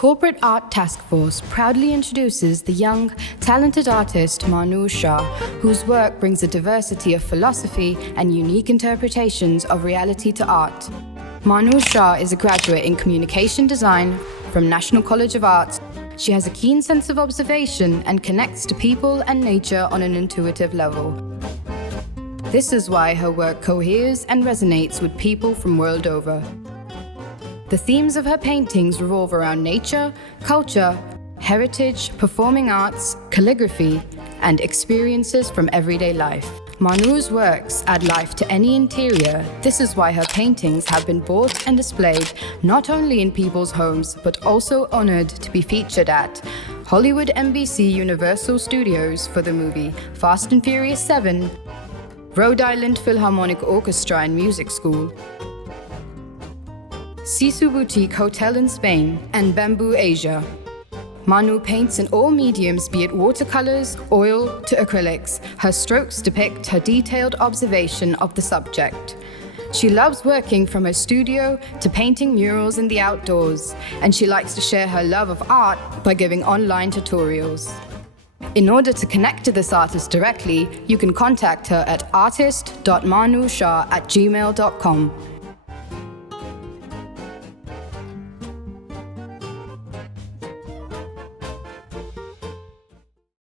Corporate Art Task Force proudly introduces the young, talented artist Mahnoor Shah, whose work brings a diversity of philosophy and unique interpretations of reality to art. Mahnoor Shah is a graduate in communication design from National College of Arts. She has a keen sense of observation and connects to people and nature on an intuitive level. This is why her work coheres and resonates with people from world over. The themes of her paintings revolve around nature, culture, heritage, performing arts, calligraphy, and experiences from everyday life. Mahnoor's works add life to any interior. This is why her paintings have been bought and displayed not only in people's homes, but also honored to be featured at Hollywood NBC Universal Studios for the movie Fast and Furious 7, Rhode Island Philharmonic Orchestra and Music School, Sisu Boutique Hotel in Spain, and Bamboo Asia. Mahnoor paints in all mediums, be it watercolors, oil, to acrylics. Her strokes depict her detailed observation of the subject. She loves working from her studio to painting murals in the outdoors, and she likes to share her love of art by giving online tutorials. In order to connect to this artist directly, you can contact her at artist.mahnoorsha@gmail.com.